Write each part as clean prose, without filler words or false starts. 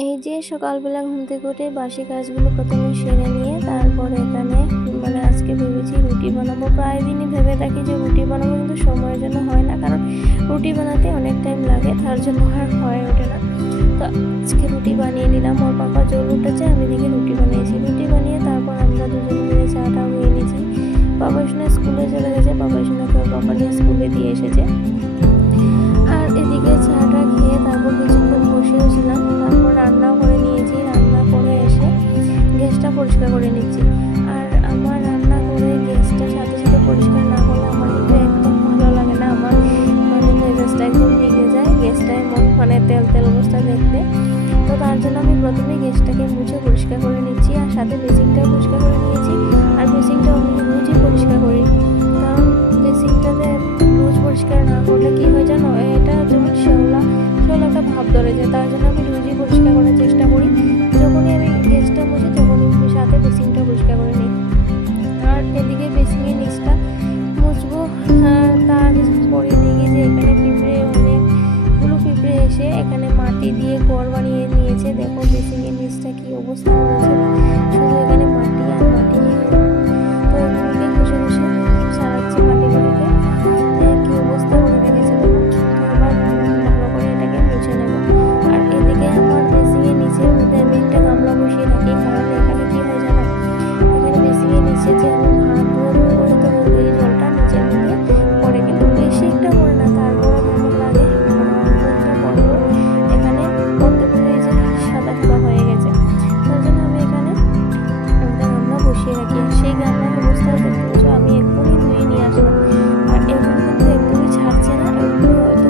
এই যে সকালবেলা ঘুম থেকে উঠে বাসি কাজগুলো প্রথমে সেরে নিয়ে তারপরে এখানে আজকে ভেবেছি রুটি বানাবো। প্রায় দিনই ভেবে থাকি যে রুটি বানাবো, কিন্তু সময়ের জন্য হয় না, কারণ রুটি বানাতে অনেক টাইম লাগে, তার জন্য আর হয়ে ওঠে না। তো আজকে রুটি বানিয়ে নিলাম। ওর পাপা জল উঠেছে, আমি দিকে রুটি বানিয়েছি। রুটি বানিয়ে তারপর আমরা দুজন মিলে চাটাও নিয়ে নিয়েছি। বাবা সোনা স্কুলে চলে গেছে, বাবা সোনাকে ওর পাপা নিয়ে স্কুলে দিয়ে এসেছে। আর এদিকে চাটা খেয়ে তারপর কিছুক্ষণ বসেও ছিলাম। তারপর রান্নাও করে নিয়েছি। রান্না করে এসে গ্যাসটা পরিষ্কার করে নিচ্ছি। আর আমার রান্না করে গ্যাসটা সাথে সাথে পরিষ্কার না করলে আমার কিন্তু একদম ভালো লাগে না। আমার মেজাজটা একদম ভিগে যায় গ্যাসটায়, তেল তেল অবস্থা দেখতে। তো তার জন্য আমি প্রথমে গ্যাসটাকে মুছে পরিষ্কার করে নিচ্ছি, আর সাথে বেসিনটাও পরিষ্কার করে নিয়েছি। আর বেসিনটাও আমি রোজই পরিষ্কার করি, কারণ বেসিনটাতে রোজ পরিষ্কার না করলে কি হয় জানো, এটা যেমন শ্যাওলা একটা ভাব ধরে যায়। তার জন্য আমি রোজই পরিষ্কার করার চেষ্টা করি। যখনই আমি গ্যাসটা মুছি তখনই সাথে বেসিনটা পরিষ্কার করে নিই। আর এদিকে বেসিনের নিচটা মুছবো, তারপরে দেখি যে এখানে পিঁপড়ে অনেকগুলো পিঁপড়ে এসে এখানে মাটি দিয়ে ঘর বানিয়ে নিয়েছে। দেখো বেসিনের নিচটা কি অবস্থা করেছে, শুধু এখানে মাটি আর মাটি। তো এগুলোকে ঘষে ঘষে সারাচ্ছি মাটিগুলোকে, কি অবস্থা করে রেখেছে দেখো। এবার ভালো করে এটাকে মুছে নেব। আর এদিকে আমার বেসিনের নিচের মধ্যে আমি একটা গামলা বসিয়ে রাখি, কারণ এখানে কি হয় জানো, এখানে বেসিনের নিচে যে আমি ভাত ধোয়া তো এই জলটা নিচের মধ্যে পড়ে, কিন্তু বেশি একটা পড়ে না, তারপরে ভালো লাগে একটা পড়লো। এখানে পড়তে পড়ে যে সাদা সাদা হয়ে গেছে, তার জন্য আমি এখানে একটা গামলা বসিয়ে রাখি। আর সেই গামলার অবস্থা দেখতে পাচ্ছ, আমি এক্ষুনি ধুয়ে নিয়ে আসলাম। আর এগুলো কিন্তু একদমই ছাড়ছে না, এগুলো হয়তো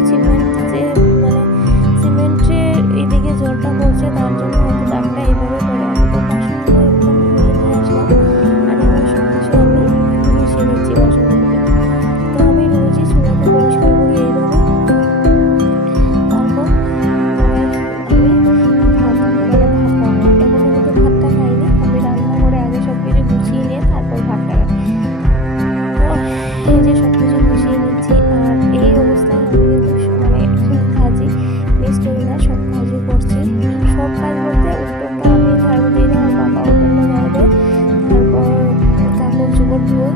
সিমেন্টের এদিকে জলটা পড়ছে, তার জন্য হয়তো দাগটা এইভাবে পড়ে আছে। তো বাসনগুলো একদম ধুয়ে নিয়ে আসলাম। আর এবার সব কিছু আমি মিশিয়ে নিচ্ছি বাসনগুলোকে। তো আমি রোজই চুলাটা পরিষ্কার করি এইভাবে। তারপর আমি ভাত খাবো। এখনো কিন্তু ভাতটা খাইনি, আমি রান্না করে আগে সব কিছু গুছিয়ে নিয়ে তারপর ভাতটা খাই। তো এই যে সব কিছু গুছিয়ে নিচ্ছি। আর এই অবস্থায় আমি কিন্তু কাজই মিস করি না, সব কাজই করছি। সব কাজ বলতে উল্টোটা আমি ঝাড়ু দিই না, আমার বাবা উল্টোটা ঝাড়ু দেয়। তারপর কাপড় চোপড় ধুয়ে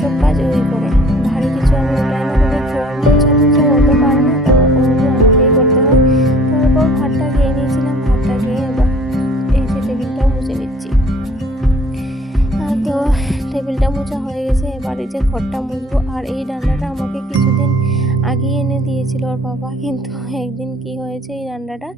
সব কাজ ওই করে, ভারী কিছু আমি ওটাই না করে ফোন টোছা হতে পারে না, তো ওগুলো আমাকেই করতে হয়। তারপর ভাতটা খেয়ে নিয়েছিলাম, ভাতটা খেয়ে এবার এই যে টেবিলটাও মুছে নিচ্ছি। তো টেবিলটা মোছা হয়ে গেছে, এবার এই যে ঘরটা মুছবো। আর এই রান্নাটা আমাকে কিছুদিন আগে এনে দিয়েছিল ওর বাবা, কিন্তু একদিন কি হয়েছে, এই রান্নাটা